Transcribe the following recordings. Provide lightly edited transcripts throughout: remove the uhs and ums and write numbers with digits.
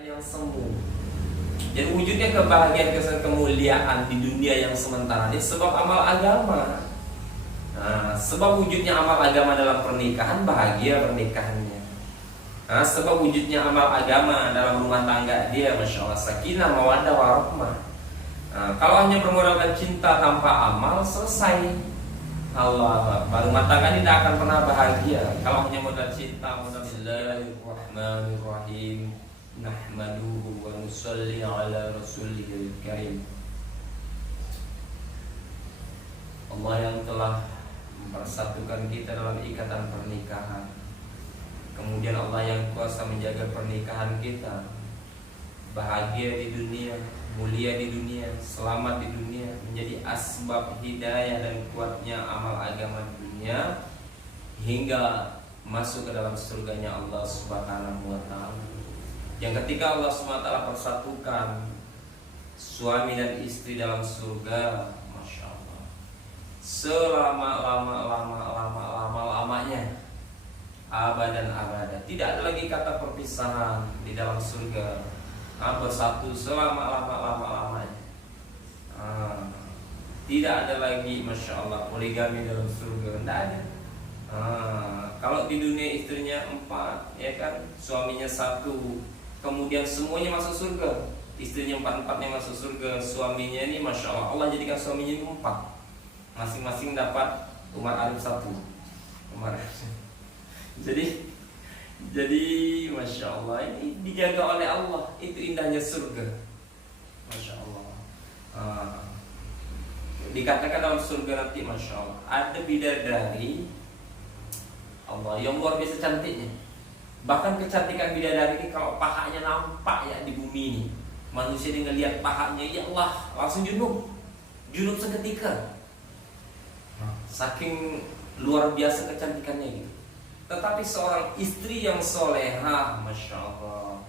yang semu. Jadi wujudnya kebahagiaan, kemuliaan di dunia yang sementara ini sebab amal agama. Nah, sebab wujudnya amal agama dalam pernikahan, bahagia pernikahannya. Nah, sebab wujudnya amal agama dalam rumah tangga dia, masya Allah, sakinah, mawaddah, warahmah. Nah, kalau hanya bermodalkan cinta tanpa amal, selesai. Allah, rumah tangga ini tidak akan pernah bahagia kalau hanya modal cinta, modal Bismillahirrahmanirrahim. Nahmaduhu wa nusalli ala rasulihil karim. Allah yang telah mempersatukan kita dalam ikatan pernikahan, kemudian Allah yang kuasa menjaga pernikahan kita bahagia di dunia, mulia di dunia, selamat di dunia, menjadi asbab hidayah dan kuatnya amal agama di dunia hingga masuk ke dalam surganya Allah Subhanahu wa ta'ala. Yang ketika Allah SWT persatukan suami dan istri dalam surga, masya Allah, selama-lamanya, abadan abada, tidak ada lagi kata perpisahan di dalam surga. Bersatu selama-lamanya. Tidak ada lagi, masya Allah, poligami dalam surga, tidak ada. Kalau di dunia istrinya 4, ya kan, suaminya 1, kemudian semuanya masuk surga, istrinya 4-4 masuk surga, suaminya ini masya Allah, Allah jadikan suaminya ini 4, masing-masing dapat Umar Arif 1. Umar. Jadi masya Allah, ini dijaga oleh Allah. Itu indahnya surga, masya Allah. Dikatakan dalam surga nanti, masya Allah, ada bidadari Allah yang luar biasa cantiknya. Bahkan kecantikan bidadari ini kalau pahanya nampak ya di bumi ini, manusia dengan lihat pahanya, ya Allah, langsung junub seketika. Saking luar biasa kecantikannya gitu. Tetapi seorang istri yang soleha, masya Allah,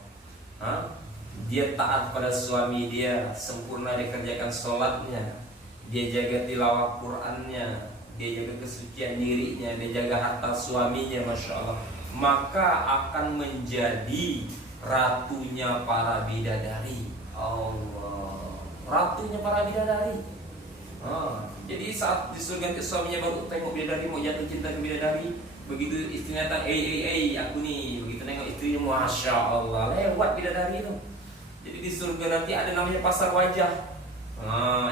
dia taat pada suami dia, sempurna dia kerjakan sholatnya, dia jaga tilawah Qur'annya, dia jaga kesucian dirinya, dia jaga harta suaminya, masya Allah, maka akan menjadi ratunya para bidadari. Allah, ratunya para bidadari. Jadi saat di surga suaminya baru tengok bidadari, mau jatuh cinta ke bidadari, begitu istrinya datang, aku nih, begitu nengok istrinya, masya Allah, lewat bidadari itu. Jadi di surga nanti ada namanya pasar wajah.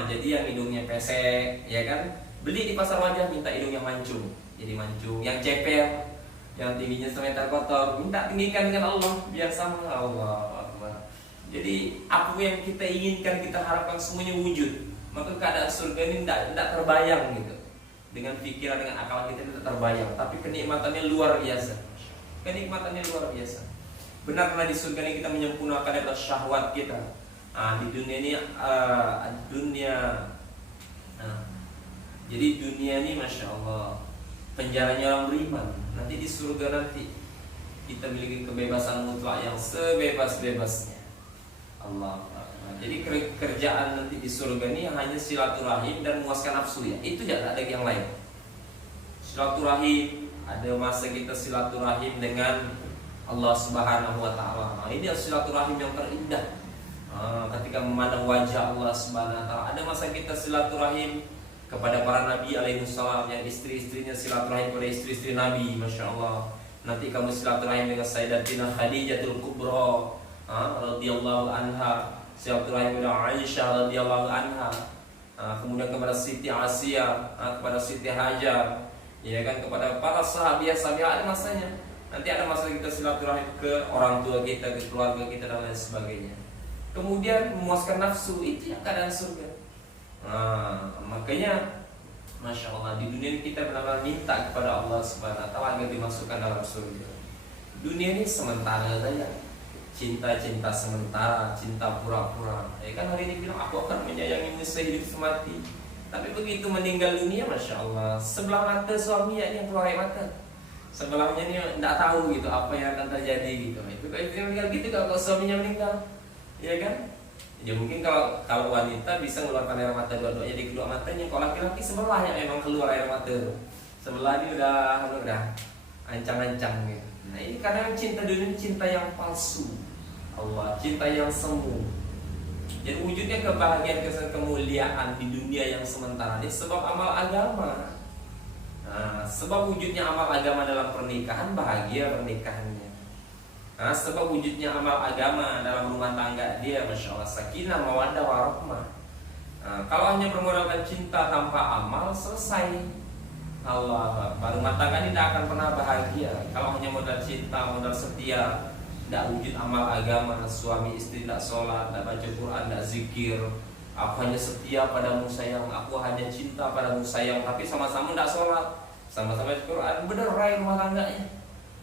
Jadi yang hidungnya pesek, ya kan, beli di pasar wajah, minta hidung yang mancung, jadi mancung. Yang ceper, yang tingginya semeter kotor, minta tinggikan dengan Allah, biar sama Allah. Jadi apa yang kita inginkan, kita harapkan semuanya wujud. Maka keadaan surga ini tidak terbayang gitu. Dengan pikiran, dengan akal kita tidak terbayang. Tapi kenikmatannya luar biasa. Kenikmatannya luar biasa. Benar, karena di surga ini kita menyempurnakan adalah syahwat kita. Di dunia ini jadi dunia ini masya Allah penjaranya orang beriman. Nanti di surga nanti kita miliki kebebasan mutlak yang sebebas-bebasnya. Allah. Jadi kerjaan nanti di surga ini hanya silaturahim dan memuaskan nafsu, ya. Itu tidak ada yang lain. Silaturahim, ada masa kita silaturahim dengan Allah Subhanahu wa ta'ala. Ini silaturahim yang terindah. Ketika memandang wajah Allah Subhanahu wa ta'ala. Ada masa kita silaturahim kepada para nabi alaihi salam, yang istri-istrinya silaturahim pada istri-istri nabi, masya Allah. Nanti kamu silaturahim dengan Sayyidatina Khadijatul Kubra radhiyallahu anha, silaturahim kepada Aisyah radhiyallahu anha, kemudian kepada Siti Asiyah, kepada Siti Hajar, ya kan, kepada para sahabiah. Ada masanya. Nanti ada masa kita silaturahim ke orang tua kita, ke keluarga kita, dan lain sebagainya. Kemudian memuaskan nafsu, itu yang keadaan surga. Makanya masya Allah, di dunia ini kita benar-benar minta kepada Allah Subhanahu wa ta'ala agar dimasukkan dalam surga. Dunia ini sementara saja, cinta sementara, cinta pura-pura. Ya kan, hari ini bilang aku akan menyayangimu sehidup semati, tapi begitu meninggal dunia, masya Allah, sebelah mata suami yang keluar air mata, sebelahnya ini tidak tahu gitu apa yang akan terjadi gitu. Itu kalau istri meninggal gitu, kalau suaminya meninggal, ya kan. Ya mungkin kalau wanita bisa mengeluarkan air mata dua-duanya di kedua matanya. Kalau laki-laki sebelah yang memang keluar air mata, sebelah ini udah ancang-ancang gitu. Nah ini kadang cinta dunia ini cinta yang palsu. Allah, cinta yang semu. Jadi wujudnya kebahagiaan, kemuliaan di dunia yang sementara ini sebab amal agama. Nah, sebab wujudnya amal agama dalam pernikahan, bahagia pernikahannya. Nah, sebab wujudnya amal agama dalam rumah tangga dia, masya Allah, sakinah, mawaddah, warahmah. Nah, kalau hanya bermodalkan cinta tanpa amal, selesai. Allah, rumah tangga ini tidak akan pernah bahagia. Kalau hanya modal cinta, modal setia, tidak wujud amal agama, suami istri tidak sholat, tidak baca Quran, tidak zikir. Aku hanya setia padamu sayang, aku hanya cinta padamu sayang, tapi sama-sama tidak sholat, sama-sama baca Quran, berderai rumah tangganya.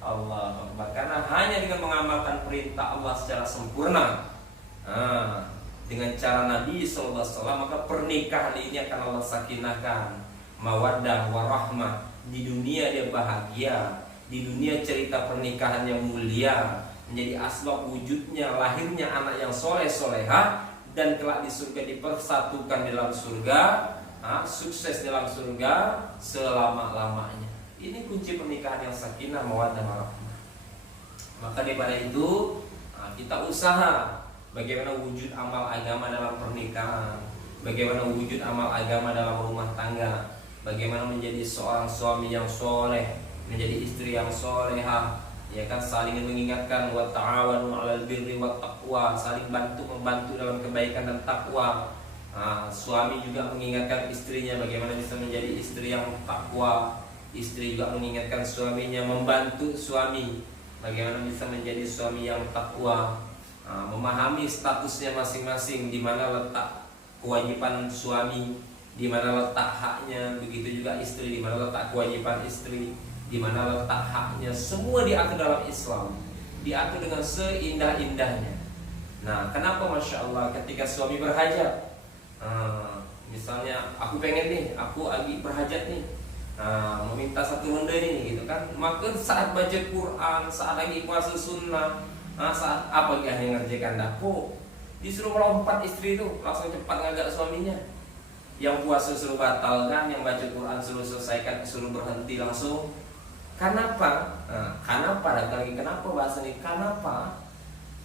Allah, karena hanya dengan mengamalkan perintah Allah secara sempurna, dengan cara Nabi SAW, maka pernikahan ini akan Allah sakinahkan, mawaddah, warahmah. Di dunia dia bahagia, di dunia cerita pernikahan yang mulia, menjadi asbab wujudnya, lahirnya anak yang soleh soleha, dan kelak di surga dipersatukan dalam surga, sukses dalam surga selama-lamanya. Ini kunci pernikahan yang sakinah, mawaddah, warahmah. Maka daripada itu kita usaha bagaimana wujud amal agama dalam pernikahan, bagaimana wujud amal agama dalam rumah tangga, bagaimana menjadi seorang suami yang soleh, menjadi istri yang solehah. Ya kan, saling mengingatkan, wa ta'awanu 'alal birri wat taqwa, saling membantu dalam kebaikan dan takwa. Suami juga mengingatkan istrinya bagaimana bisa menjadi istri yang takwa. Istri juga mengingatkan suaminya, membantu suami bagaimana bisa menjadi suami yang takwa. Memahami statusnya masing-masing, di mana letak kewajiban suami, di mana letak haknya, begitu juga istri, di mana letak kewajiban istri, di mana letak haknya. Semua diatur dalam Islam, diatur dengan seindah-indahnya. Nah, kenapa masya Allah ketika suami berhajat, misalnya aku pengen nih, aku lagi berhajat nih, meminta satu ronde nih, gitu kan, maka saat baca Quran, saat lagi puasa sunnah, saat apa yang ngerjakan dapur, disuruh melompat istri itu langsung cepat ngagak suaminya. Yang puasa suruh batalkan, yang baca Quran suruh selesaikan, suruh berhenti langsung. Kenapa? Kenapa? Lagi kenapa bahasa ini? Kenapa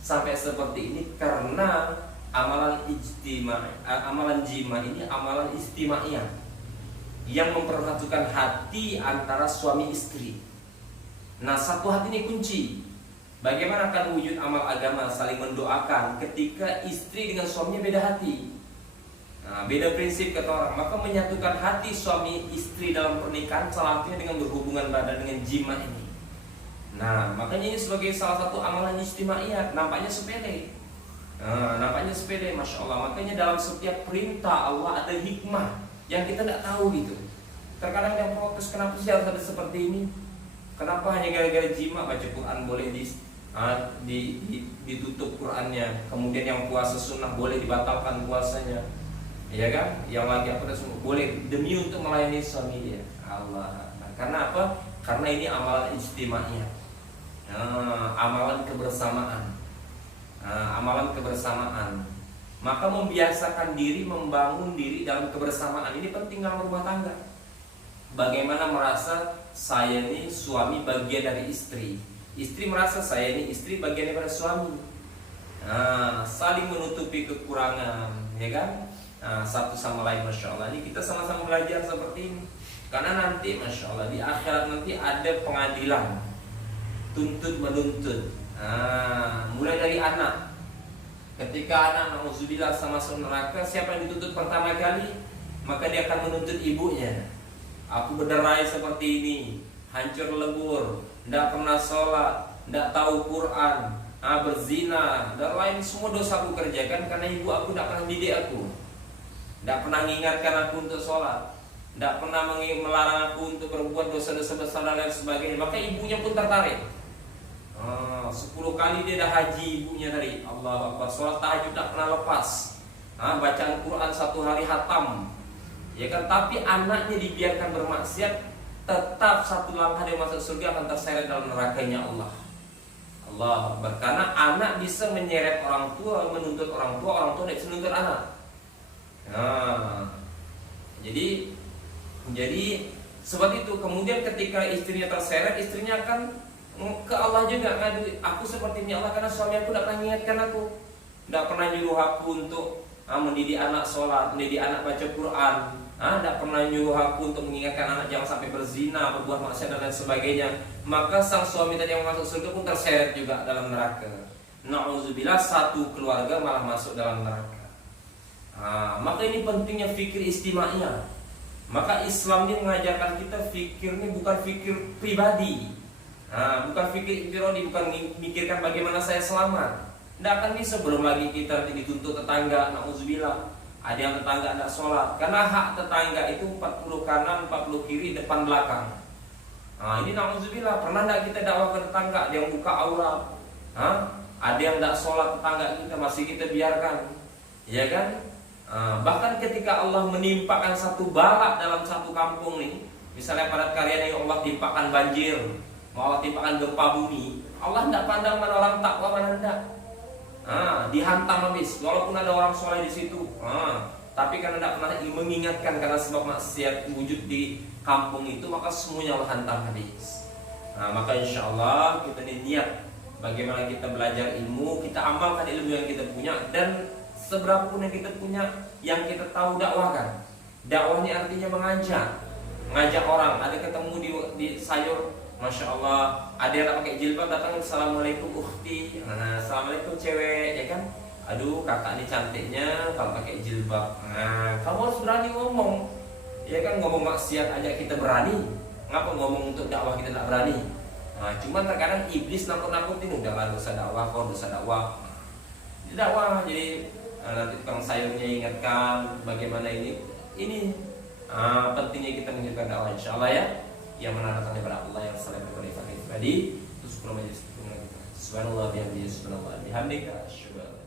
sampai seperti ini? Karena amalan jima ini amalan istimaiyah yang mempersatukan hati antara suami istri. Nah, satu hati ini kunci. Bagaimana akan wujud amal agama saling mendoakan ketika istri dengan suaminya beda hati? Beda prinsip kata orang. Maka menyatukan hati suami istri dalam pernikahan salah satunya dengan berhubungan badan, dengan jima ini. Nah, makanya ini sebagai salah satu amalan istimaiyah. Nampaknya sepele, masya Allah. Makanya dalam setiap perintah Allah ada hikmah yang kita tidak tahu gitu. Terkadang yang protes, kenapa sih harus ada seperti ini? Kenapa hanya gara-gara jima baca Quran boleh ditutup Qurannya, kemudian yang puasa sunnah boleh dibatalkan puasanya, ya kan? Yang lagi apa semua boleh demi untuk melayani suami dia. Allah. Karena apa? Karena ini amalan istimaiyah, amalan kebersamaan, Maka membiasakan diri, membangun diri dalam kebersamaan ini penting dalam rumah tangga. Bagaimana merasa saya ini suami bagian dari istri, istri merasa saya ini istri bagian daripada suami. Saling menutupi kekurangan, ya kan? Satu sama lain, masya Allah. Ini kita sama-sama belajar seperti ini. Karena nanti, masya Allah, di akhirat nanti ada pengadilan, tuntut menuntut. Mulai dari anak. Ketika anak na'udzubillah sama masuk neraka, siapa yang dituntut pertama kali? Maka dia akan menuntut ibunya. Aku berderai seperti ini, hancur lebur, tidak pernah sholat, tidak tahu Quran, berzina, dan lain semua dosa aku kerjakan karena ibu aku tidak pernah didik aku, tidak pernah mengingatkan aku untuk sholat, tidak pernah melarang aku untuk berbuat dosa-dosa besar dan lain sebagainya. Maka ibunya pun tertarik. 10 kali dia dah haji ibunya tadi, Allah Akbar, sholat tahajud tak pernah lepas, bacaan Quran 1 hari hatam, ya kan? Tapi anaknya dibiarkan bermaksiat, tetap 1 langkah dia masuk surga akan terseret dalam nerakanya Allah. Allah Akbar. Karena anak bisa menyeret orang tua, menuntut orang tua tidak bisa menuntut anak. Jadi sebab itu kemudian ketika istrinya terseret, istrinya akan Ke Allah juga ngadu, aku seperti ini Allah karena suami aku tidak pernah mengingatkan aku, tidak pernah nyuruh aku untuk mendidik anak sholat, mendidik anak baca Quran, tidak pernah nyuruh aku untuk mengingatkan anak jangan sampai berzina, berbuat maksiat dan lain sebagainya. Maka sang suami tadi yang masuk surga pun terseret juga dalam neraka. Na'udzubillah, satu keluarga malah masuk dalam neraka. Maka ini pentingnya fikir istimaiyah. Maka Islam ini mengajarkan kita fikir ini bukan fikir pribadi, bukan fikir infirodi, bukan mikirkan bagaimana saya selamat. Tidak akan bisa, belum lagi kita dituntut tetangga, na'udzubillah. Ada yang tetangga tidak sholat, karena hak tetangga itu 40 kanan, 40 kiri, depan belakang. Ini na'udzubillah, pernah tidak kita dakwah ke tetangga, ada yang buka aurat, ada yang tidak sholat tetangga kita, masih kita biarkan, ya kan? Bahkan ketika Allah menimpakan satu bala dalam satu kampung nih, misalnya pada kalian yang Allah timpakan banjir, Allah timpakan gempa bumi, Allah tidak pandang mana orang takwa mana tidak. Dihantam habis, walaupun ada orang soleh di situ. Tapi karena tidak pernah mengingatkan karena sebab maksiat wujud di kampung itu, maka semuanya Allah hantam habis. Maka insya Allah kita ini niat bagaimana kita belajar ilmu, kita amalkan ilmu yang kita punya, dan seberapa pun yang kita punya, yang kita tahu dakwahkan. Dakwah ini artinya mengajak orang. Ada ketemu di sayur, Masya Allah, ada yang tak pakai jilbab datang, assalamualaikum ukhti, assalamualaikum cewek, ya kan? Aduh kakak ini cantiknya kalau pakai jilbab. Kamu harus berani ngomong, ya kan? Ngomong maksiat aja kita berani, ngapa ngomong untuk dakwah kita tak berani? Cuman terkadang iblis nakut-nakutin, udahlah dosa dakwah, kok dosa dakwah. Dakwah jadi nanti tukang sayurnya ingatkan bagaimana ini pentingnya kita menjaga dakwah, insya Allah ya, yang menandakan kepada Allah yang saling berkualifikasi tadi. Itu 10 majelis kita. Subhanallah bihamdihi, subhanallah bihamdika, syukur.